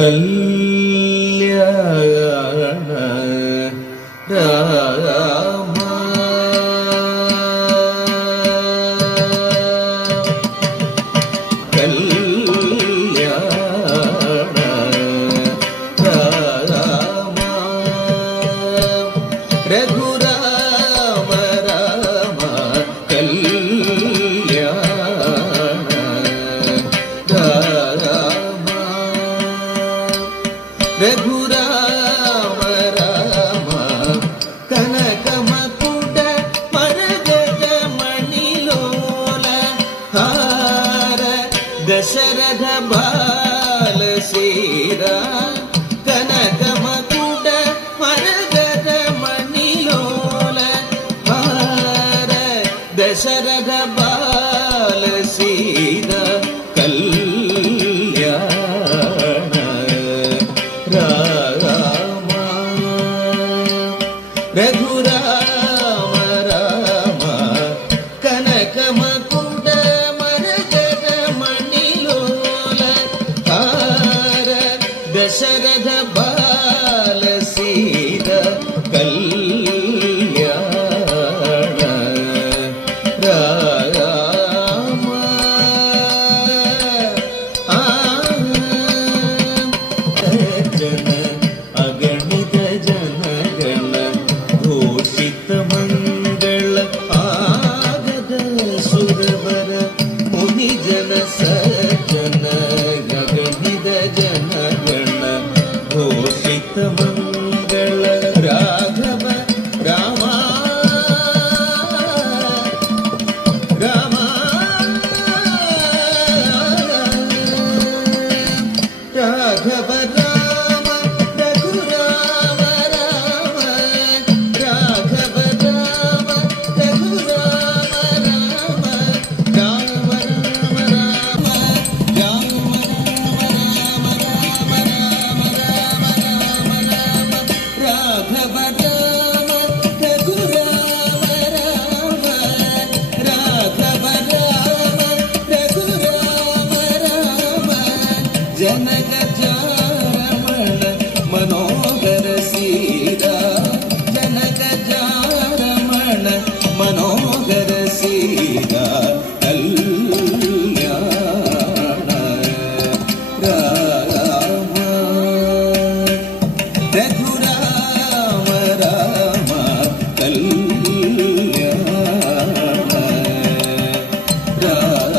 കല്യാണ രാമ കല്യാണ രാമ രഘുരാമ രാമ കല്യാണ രാമ രഘുരാമ രാമ കനകമകുട മരഗജ മണിലോല ഹാര ദശരഥ ബാല ശ്രീരാ കനകമകുട മരഗജ മണിലോല ഹാര ദശരഥ ബാല ശ്രീരാ കല്യാണ രാമ രഘുരാമ രാമ കനകമകുട മരഗജ മണിലോല ഹാര ദശരഥ ബാല സീത കല്യാണ രാമ ജന അഗണിത ಜನಗಣ ಘೋಷಿತ ಮಂಗಳ ಆಗದ ಸುರವರ ಮುನಿ ಜನ ಸಜ್ಜನ ಅಗಣಿತ ಜನಗಣ ಘೋಷಿತ ಮಂಗಳ ರಾಘವ ರಾಮ ರಾಮ ರಾಘವ ರಾಮ ರಘುರಾಮ ರಾಮ ರಾಘವ ರಾಮ ರಘುರಾಮ ರಾಮ ರಾಮ ರಾಮ ರಾಮ ರಾಮ ರಾಮ ರಾಮ ರಾಮ ರಾಮ ರಾಮ ರಾಮ ರಾಘವ ರಾಮ ರಘುರಾಮ ರಾಮ ರಾಘವ ರಾಮ ರಘುರಾಮ ರಾಮ ಜನಕ ಜಾರಮಣ ಮನೋಹರ ಸೀರಾ ಜನಕ ಜಾರಮಣ ಮನೋಹರ ಸೀರಾ ಕಲ್ಯಾಣ ರಾಮ ರಘುರಾಮ ರಾಮ ಕಲ್ಯಾಣ ರಾಮ